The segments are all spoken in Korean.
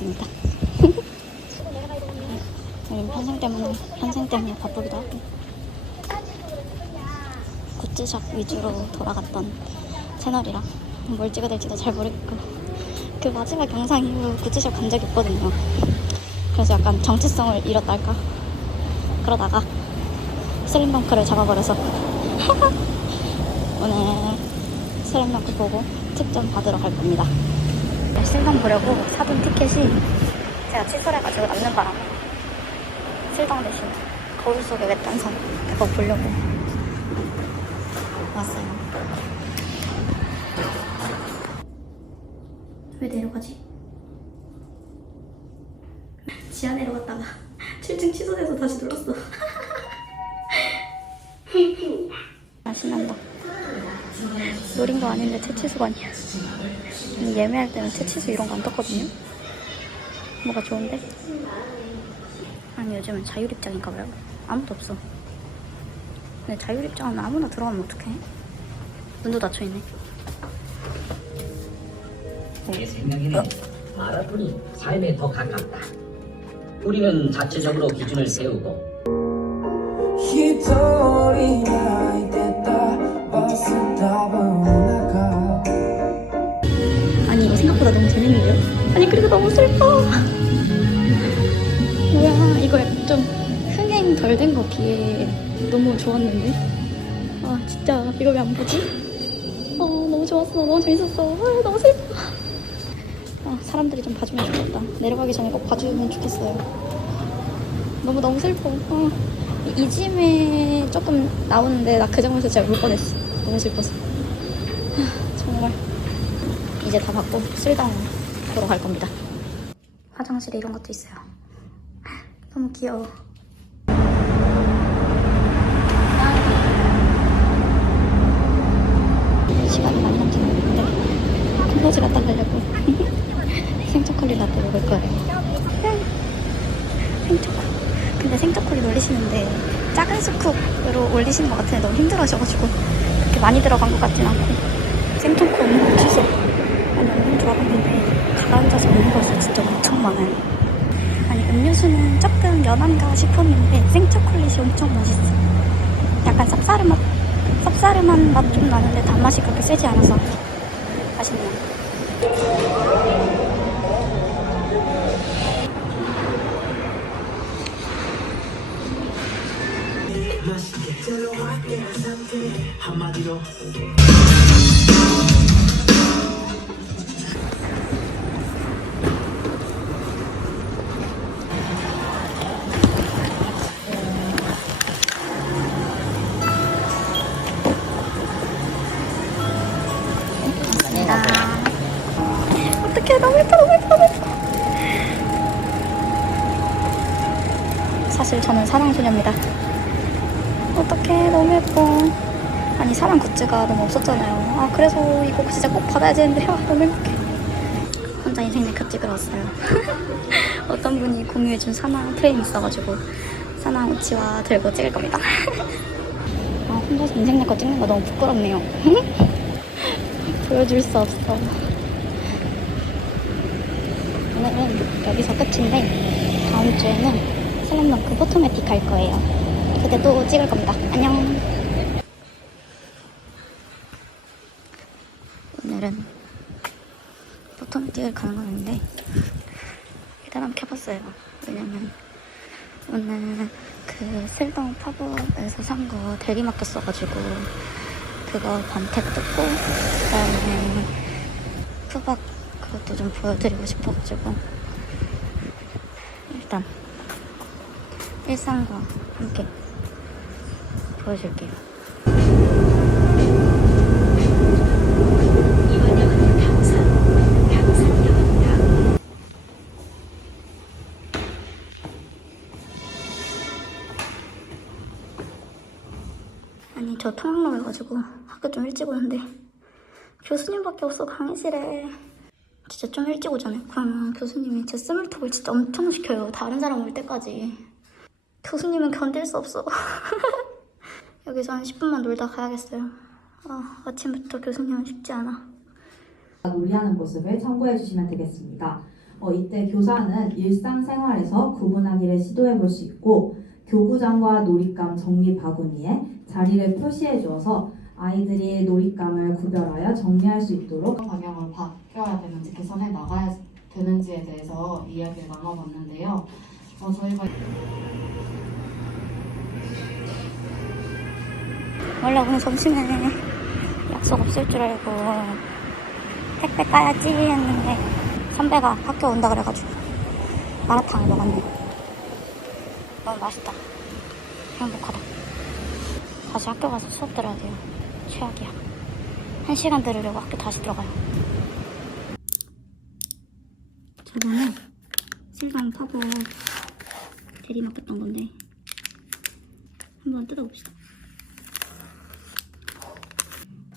있습니다. 요즘 현생 때문에 현생 때문에 바쁘기도 하고 굿즈샵 위주로 돌아갔던 채널이라 뭘 찍어야 될지도 잘 모르겠고 그 마지막 영상 이후로 굿즈샵 간 적이 없거든요. 그래서 약간 정체성을 잃었달까 그러다가 슬림덩크를 잡아버려서 오늘 슬림덩크 보고 특전 받으러 갈 겁니다. 실당 보려고 사둔 티켓이 제가 취소를 해가지고 남는 바람에 실당 대신 거울 속의 외딴섬 그거 보려고 왔어요. 왜 내려가지? 지하 내려갔다가 7층 취소돼서 다시 눌렀어. 노린 거 아닌데 채취수가 아니야 음, 예매할 때는 채취수 이런 거 안 떴거든요. 뭐가 좋은데? 아니 요즘은 자율입장인가 봐요. 아무도 없어. 근데 자율입장은 아무나 들어가면 어떡해? 문도 닫혀있네. 어. 내 생각에는 마라톤이 삶에 더 가깝다. 우리는 자체적으로 기준을 세우고 희토리나 재밌는데요? 아니 그리고 너무 슬퍼. 뭐야 이거 좀 흥행 덜 된 거 비해 너무 좋았는데? 아 진짜 이거 왜 안 보지? 어 너무 좋았어. 너무 재밌었어. 아, 너무 슬퍼. 아 사람들이 좀 봐주면 좋겠다. 내려가기 전에 꼭 봐주면 좋겠어요. 너무 너무 슬퍼. 어. 이짐에 조금 나오는데 나 그 장면에서 진짜 울 뻔했어. 너무 아, 정말 이제 다 받고 쓸당 보러 갈 겁니다. 화장실에 이런 것도 있어요. 너무 귀여워. 시간이 많이 남지 않았는데 콘서트 갔다 가려고 생초콜릿 라떼 먹을 거예요. 생초콜. 근데 생초콜릿 올리시는데 작은 스쿱으로 올리시는 것 같은데 너무 힘들어하셔가지고 그렇게 많이 들어간 것 같진 않고 생초콜릿 취소. 너무 좋아봤는데 가라앉아서 먹는 것이 진짜 엄청 많아요. 아니 음료수는 조금 연한가 싶었는데 생초콜릿이 엄청 맛있어. 약간 쌉싸름 맛, 쌉싸름한 맛 좀 나는데 단맛이 그렇게 세지 않아서 맛있네요. 감사합니다. 어떡해 너무 예뻐 너무 예뻐 너무 예뻐. 사실 저는 사랑소녀입니다. 어떡해 너무 예뻐. 아니 사랑 굿즈가 너무 없었잖아요. 아 그래서 이거 진짜 꼭 받아야 되는데 아, 너무 행복해. 혼자 인생 네컷 찍으러 왔어요. 어떤 분이 공유해준 사랑 프레임 있어가지고 사랑 우치와 들고 찍을 겁니다. 아 혼자서 인생 네컷 찍는 거 너무 부끄럽네요. 보여줄 수 없어. 오늘은 여기서 끝인데 다음 주에는 슬럼덩크 포토매틱 갈 거예요. 그때 또 찍을 겁니다. 안녕. 오늘은 포토매틱을 가는 건데 일단 한번 켜봤어요. 왜냐면 오늘 그 슬동 팝업에서 산 거 대리마켓 써가지고 그거 반택 뜯고 그다음에 푸박 그것도 좀 보여드리고 싶어가지고 일단 일상과 함께 보여줄게요. 아니 저 통학로 해가지고 학교 좀 일찍 오는데 교수님밖에 없어 강의실에. 진짜 좀 일찍 오잖아요. 그러면 교수님이 제 스몰톡을 진짜 엄청 시켜요. 다른 사람 올 때까지. 교수님은 견딜 수 없어. 여기서 한 10분만 놀다 가야겠어요. 아, 아침부터 교수님은 쉽지 않아. 놀이하는 모습을 참고해 주시면 되겠습니다. 어, 이때 교사는 일상생활에서 구분하기를 시도해 볼 수 있고 교구장과 놀잇감 정리 바구니에 자리를 표시해 주어서 아이들이 놀잇감을 구별하여 정리할 수 있도록 어떤 방향으로 바뀌어야 되는지 개선해 나가야 되는지에 대해서 이야기를 나눠봤는데요. 어, 저희가 원래 오늘 점심에 약속 없을 줄 알고 택배 까야지 했는데 선배가 학교 온다 그래가지고 마라탕을 먹었네. 너무 맛있다. 행복하다. 다시 학교 가서 수업 들어야 돼요. 최악이야. 한 시간 들으려고 학교 다시 들어가요. 저번에 실방 파고 대리 맡겼던 건데 한번 뜯어봅시다.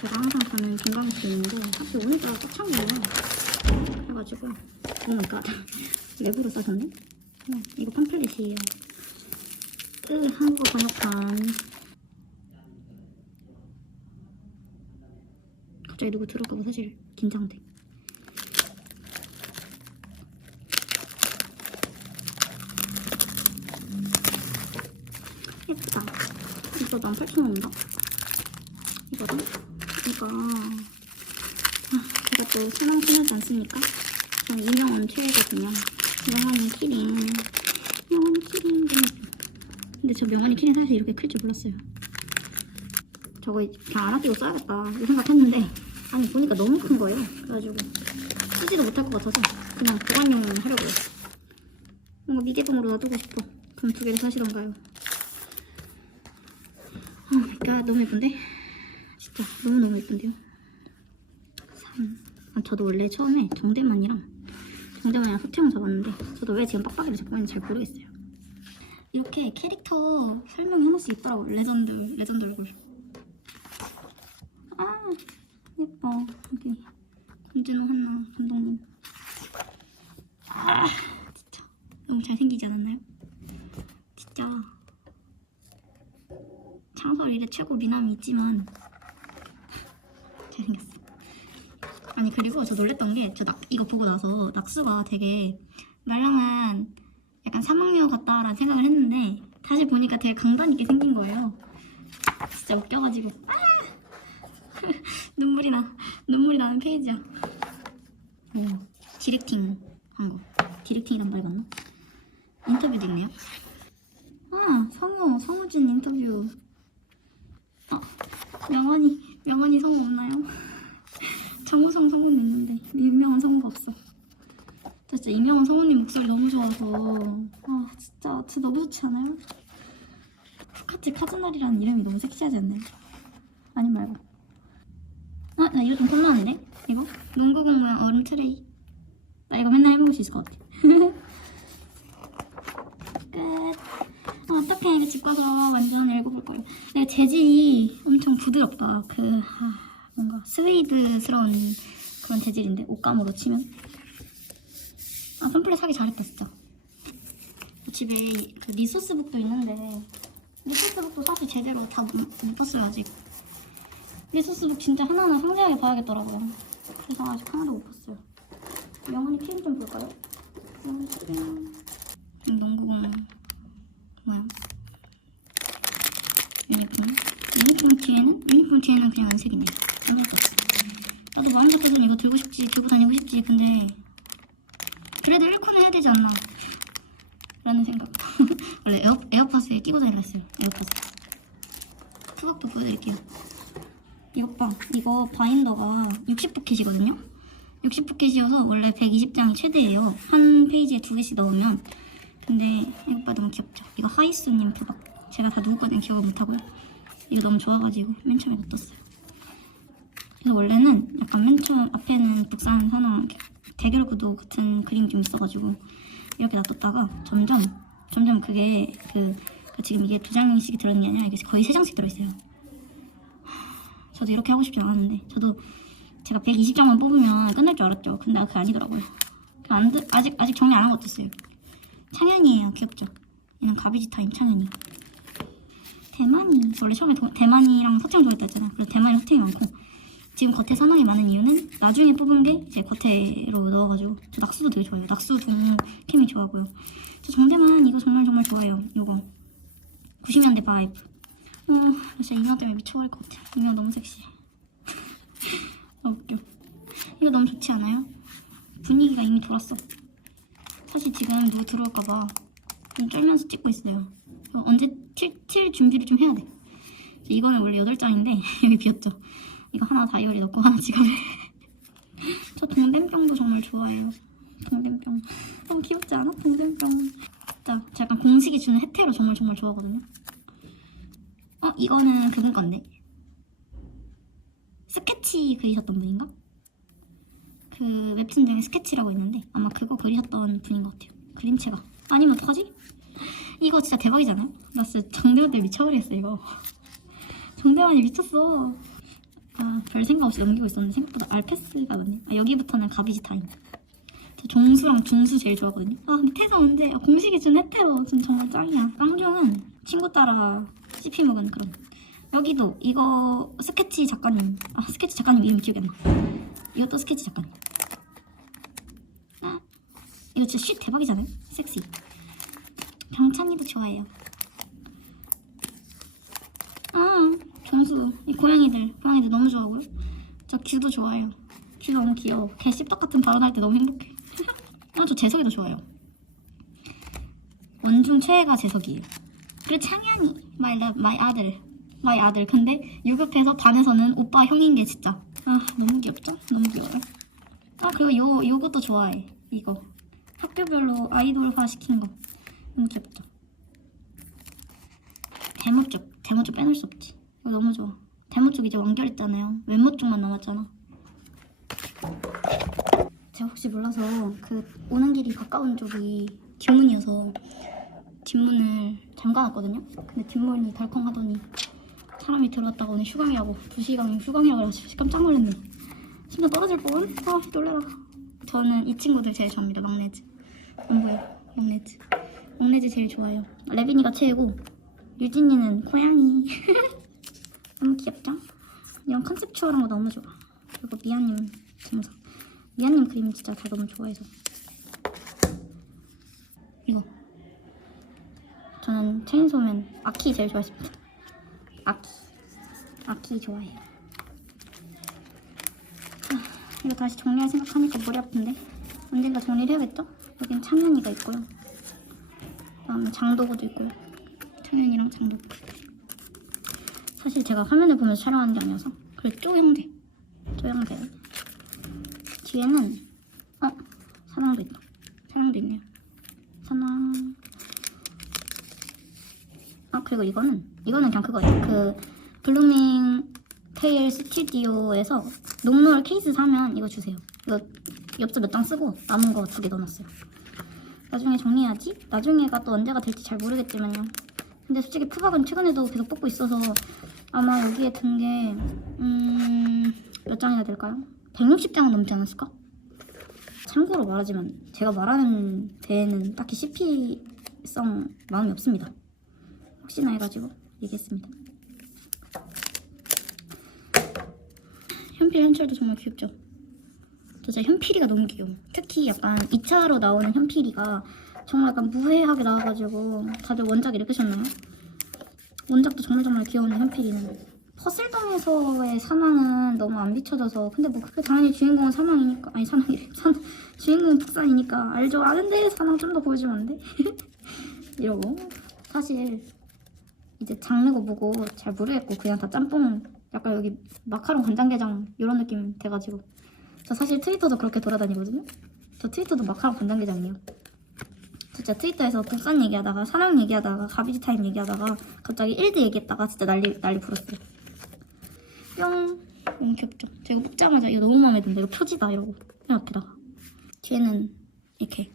제가 항상 가는 종강학교 있는데 학교 오니까 꽉찬 거예요. 해가지고 오마이갓 랩으로 써졌네? 네, 이거 팜플렛이에요. 으, 한국어 번역판. 갑자기 누구 들어올까봐 사실 긴장돼. 예쁘다. 이거 18,000원인가? 이거다? 이거 아, 제가 또 수능 소녀지 않습니까? 전 이명원 최애거든요. 명원이 키링. 명원이 키링. 근데 저 명원이 키링 사실 이렇게 클 줄 몰랐어요. 저거 그냥 안 아끼고 써야겠다 이 생각했는데 아니 보니까 너무 큰 거예요. 그래가지고 쓰지도 못할 것 같아서 그냥 보관용 하려고요. 뭔가 미개봉으로 놔두고 싶어. 그럼 두 개를 사시던가요. 오 마이 갓 너무 예쁜데? 진짜 너무너무 예쁜데요? 3. 아, 저도 원래 처음에 정대만이랑 정대만이랑 소태형 잡았는데 저도 왜 지금 빡빡이를 잡고 있는지 잘 모르겠어요. 이렇게 캐릭터 설명이 하나씩 있더라고 레전드 레전드 얼굴. 아 예뻐 여기 김진호 한나 감독님. 아 진짜 너무 잘생기지 않았나요? 진짜 창설 일에 최고 미남이 있지만 잘생겼어. 아니 그리고 저 놀랬던 게 저 이거 보고 나서 낙수가 되게 말랑한 약간 사막여우 같다라는 생각을 했는데 다시 보니까 되게 강단 있게 생긴 거예요. 진짜 웃겨가지고 아! 눈물이 나 눈물이 나는 페이지야. 뭐 디렉팅 한 거. 디렉팅이란 말이 맞나? 인터뷰도 있네요. 아 성우 성우진 인터뷰. 아 명언이 명언이 성우 없나요? 정우성 성우는 있는데 유명한 성우가 없어. 진짜 이명한 성우님 목소리 너무 좋아서 아 진짜 진짜 너무 좋지 않아요? 푸카치 카즈날이라는 이름이 너무 섹시하지 않나요? 아니 말고 아 나 이거 좀 곤란한데? 이거? 농구공 모양 얼음 트레이? 나 이거 맨날 해먹을 수 있을 것 같아. 끝. 어, 어떡해. 이거 집 가서 완전 읽어볼 거예요. 내가 재질이 엄청 부드럽다. 그 아, 뭔가 스웨이드스러운 그런 재질인데 옷감으로 치면. 아 팜플렛 사기 잘했다 진짜. 집에 그 리소스북도 있는데 리소스북도 사실 제대로 다 못 봤어요 아직 리소스북 진짜 하나하나 상세하게 봐야겠더라고요 그래서 아직 하나도 못 봤어요 영원히 필름 좀 볼까요? 영원히 필름 농구공 뭐야 유니폼 유니폼 뒤에는 유니폼 뒤에는 그냥 은색이네 아무것도 없어 나도 마음 같아서는 이거 들고 싶지 들고 다니고 싶지 근데 그래도 1코는 해야 되지 않나 라는 생각 원래 에어, 에어팟에 끼고 다니려 했어요 에어팟 수박도 보여드릴게요 이것 봐 이거 바인더가 60포켓이거든요 60포켓이어서 원래 120장이 최대예요. 한 페이지에 두 개씩 넣으면. 근데 이것 봐 너무 귀엽죠? 이거 하이수님 표박. 제가 다 누구까지는 기억을 못하고요. 이거 너무 좋아가지고 맨 처음에 놔뒀어요. 그래서 원래는 약간 맨 처음 앞에는 북산 산업 대결 구도 같은 그림이 좀 있어가지고 이렇게 놔뒀다가 점점 점점 그게 그, 그 지금 이게 두 장씩이 들어있는 게 아니라 이게 거의 세 장씩 들어있어요. 하, 저도 이렇게 하고 싶지 않았는데 저도 제가 120장만 뽑으면 끝날 줄 알았죠. 근데 그게 아니더라고요. 그 안, 드- 아직 아직 정리 안 한 것도 있어요. 창현이에요. 귀엽죠? 얘는 가비지 타임 창현이. 대만이 원래 처음에 도- 대만이랑 서청 좋아했다 했잖아요. 그래서 대만이 호텔이 많고 지금 겉에 사망이 많은 이유는 나중에 뽑은 게 제 겉에로 넣어가지고 저 낙수도 되게 좋아해요. 낙수 종 캠이 좋아하고요. 저 정대만 이거 정말 정말 좋아해요. 이거 90년대 바이브. 어, 나 진짜 이명 때문에 미쳐버릴 것 같아. 이명 너무 섹시해. 아 웃겨. 이거 너무 좋지 않아요? 분위기가 이미 돌았어. 사실 지금 누구 들어올까봐 좀 쫄면서 찍고 있어요. 언제 튈, 튈 준비를 좀 해야 돼. 이거는 원래 8장인데 여기 비었죠. 이거 하나 다이어리 넣고 하나 지갑에. 저 동dem병도 정말 좋아해요. 동dem병. 너무 귀엽지 않아? 동dem병. 진짜 저 약간 공식이 주는 혜태로 정말 정말 좋아하거든요. 어 이거는 그분 건데. 스케치 그리셨던 분인가? 그 웹툰 중에 스케치라고 있는데 아마 그거 그리셨던 분인 것 같아요. 그림체가. 아니면 어떡하지? 이거 진짜 대박이잖아요? 나 진짜 정대원 때 미쳐버리겠어 이거. 정대원이 미쳤어. 아, 별 생각 없이 넘기고 있었는데 생각보다 알패스가 많네. 아, 여기부터는 가비지 타임. 저 종수랑 중수 제일 좋아하거든요. 아, 밑에서 언제 아, 공식이 준 혜태로 전 정말 짱이야. 깡종은 친구 따라 씹히 먹은 그런. 여기도 이거 스케치 작가님. 아, 스케치 작가님 이름 기억이 안 나. 이것도 스케치 작가님. 아, 이거 진짜 쉿 대박이잖아요? 섹시. 경찬이도 좋아해요. 아, 정수. 이 고양이들. 고양이들 너무 좋아하고요. 저 큐도 좋아해요. 큐 너무 귀여워. 개 씹덕 같은 발언할 때 너무 행복해. 아, 저 재석이도 좋아요. 원중 최애가 재석이에요. 그리고 창현이. 마이 러 마이 아들. 마이 아들. 근데 유급해서 반에서는 오빠 형인 게 진짜. 아, 너무 귀엽죠? 너무 귀여워요. 아, 그리고 요, 요것도 좋아해. 이거. 학교별로 아이돌화 시키는 거. 너무 귀엽죠? 데모 쪽. 데모 쪽 빼놓을 수 없지. 이거 너무 좋아. 데모 쪽 이제 완결했잖아요. 왼모 쪽만 남았잖아. 제가 혹시 몰라서 그 오는 길이 가까운 쪽이 뒷문이어서 뒷문을 잠가놨거든요. 근데 뒷문이 덜컹하더니 사람이 들어왔다가 오늘 휴강이라고 2시간 휴강이라고 해가지고 깜짝 놀랐네. 심장 떨어질 뻔. 아 놀래라. 저는 이 친구들 제일 좋아합니다. 막내즈. 안 보여. 막내즈. 막내즈 제일 좋아요. 레빈이가 최애고 유진이는 고양이. 너무 귀엽죠? 이런 컨셉추얼한 거 너무 좋아. 그리고 미아님 동상. 미아님 그림 진짜 다 너무 좋아해서. 이거. 저는 체인소맨 아키 제일 좋아했습니다. 아키. 아키 좋아해요. 아, 이거 다시 정리할 생각하니까 머리 아픈데. 언젠가 정리를 해야겠죠? 여긴 창현이가 있고요. 그다음에 장도구도 있고요. 창현이랑 장도구. 사실 제가 화면을 보면서 촬영하는 게 아니어서 그래 쪼형대 쪼형대 뒤에는 어 사랑도 있다 사랑도 있네요 사랑 아 그리고 이거는 이거는 그냥 그거예요 그 블루밍 테일 스튜디오에서 녹놀 케이스 사면 이거 주세요 이거 엽서 몇 장 쓰고 남은 거 두 개 넣어놨어요 나중에 정리해야지 나중에가 또 언제가 될지 잘 모르겠지만요 근데 솔직히 푸박은 최근에도 계속 뽑고 있어서 아마 여기에 든 게, 음, 몇 장이나 될까요? 160장은 넘지 않았을까? 참고로 말하지만, 제가 말하는 데에는 딱히 CP성 마음이 없습니다. 혹시나 해가지고 얘기했습니다. 현필 현철도 정말 귀엽죠? 저 진짜 현필이가 너무 귀여워. 특히 약간 2차로 나오는 현필이가 정말 약간 무해하게 나와가지고 다들 원작 읽으셨나요? 원작도 정말 정말 귀여운 현필이는 퍼슬동에서의 사망은 너무 안 비춰져서 근데 뭐 그게 당연히 주인공은 사망이니까 아니 사망이래 산, 주인공은 북산이니까 알죠 아는데 사망 좀 더 보여주면 안 돼? 이러고 사실 이제 장르고 보고 잘 모르겠고 그냥 다 짬뽕 약간 여기 마카롱 간장게장 이런 느낌 돼가지고. 저 사실 트위터도 그렇게 돌아다니거든요. 저 트위터도 마카롱 간장게장이에요. 진짜 트위터에서 독산 얘기하다가 사랑 얘기하다가 가비지 타임 얘기하다가 갑자기 1드 얘기했다가 진짜 난리 난리 불었어요. 뿅. 너무 귀엽죠? 제가 뽑자마자 이거 너무 마음에 든다. 이거 표지다. 이러고 이렇게다가. 뒤에는 이렇게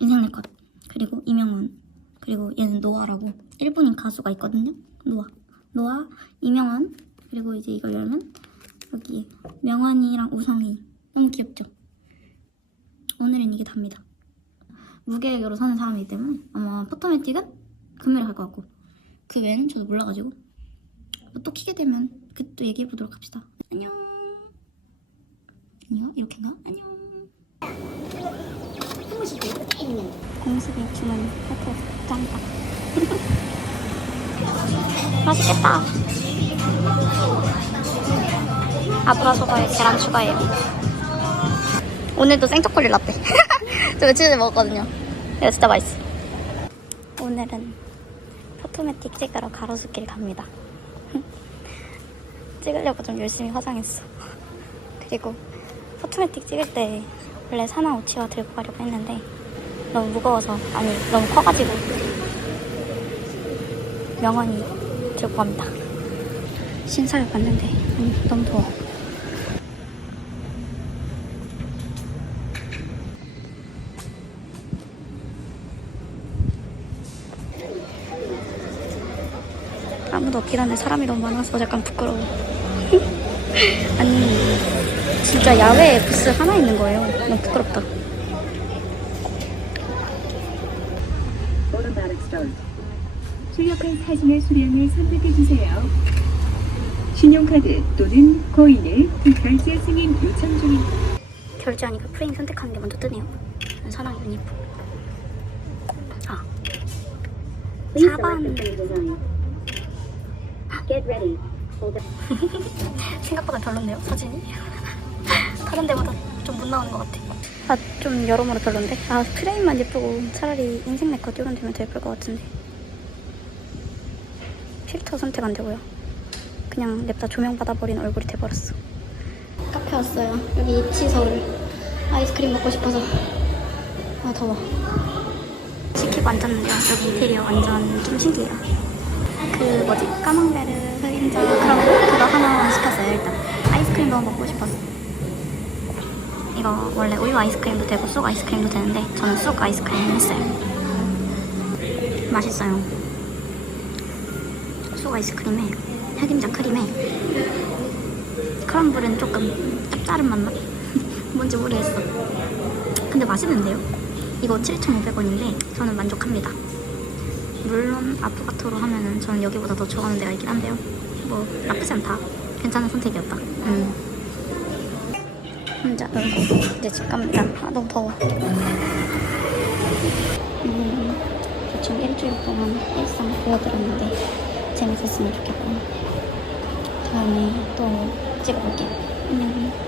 인생의 것. 그리고 이명원 그리고 얘는 노아라고. 일본인 가수가 있거든요. 노아 노아 이명원 그리고 이제 이걸 열면 여기 명환이랑 우성이 너무 귀엽죠? 오늘은 이게 답니다. 무계획으로 사는 사람이기 때문에 아마 포토매틱은 금메달 갈것 같고 그 외에는 저도 몰라가지고 뭐또 키게 되면 그또 얘기해 보도록 합시다. 안녕. 아니요 이렇게인가? 안녕. 공습이 주문 포토 짱이다. 맛있겠다. 아브라소바에 계란 추가해요. 오늘도 생초콜릿 라떼. 저 며칠 전에 먹었거든요. 이거 진짜 맛있어. 오늘은 포토매틱 찍으러 가로수길 갑니다. 찍으려고 좀 열심히 화장했어. 그리고 포토매틱 찍을 때 원래 사나 우치와 들고 가려고 했는데 너무 무거워서 아니 너무 커가지고 명언이 들고 갑니다. 신사를 봤는데 음, 너무 더워. 아무도 없긴 한데 사람이 너무 많아서 약간 부끄러워. 아니 진짜 야외에 부스 하나 있는 거예요. 너무 부끄럽다. 출력한 사진의 수량을 선택해 주세요. 신용카드 또는 코인을 결제 승인 요청 중입니다. 결제하니까 프레임 선택하는 게 먼저 뜨네요. 사나이 유니폼. 아. 4번. 생각보다 별론데요, 사진이? 다른 데보다 좀 못 나오는 것 같아. 아, 좀 여러모로 별론데? 아, 프레임만 예쁘고 차라리 인생 네컷 띄워주면 더 예쁠 것 같은데. 필터 선택 안 되고요. 그냥 냅다 조명 받아버린 얼굴이 돼버렸어. 카페 왔어요. 여기 입시서울. 아이스크림 먹고 싶어서. 아, 더워. 시키고 앉았는데요. 여기 인테리어 완전 좀 신기해요. 그 뭐지? 까망베르 흑임자 그런 그거 하나 시켰어요, 일단. 아이스크림 너무 먹고 싶었어. 이거 원래 우유 아이스크림도 되고 쑥 아이스크림도 되는데 저는 쑥 아이스크림 했어요. 맛있어요. 쑥 아이스크림에 흑임자 크림에 크럼블은 조금 짭짤한 맛나? 뭔지 모르겠어. 근데 맛있는데요? 이거 7,500원인데 저는 만족합니다. 물론 아프가토로 하면은 저는 여기보다 더 좋아하는 데가 있긴 한데요. 뭐 나쁘지 않다. 괜찮은 선택이었다. 음. 혼자 놀고 이제 집 갑니다. 아 너무 더워. 음, 대충 일주일 동안 일상 보여드렸는데 재밌었으면 좋겠고 다음에 또 찍어볼게요. 안녕.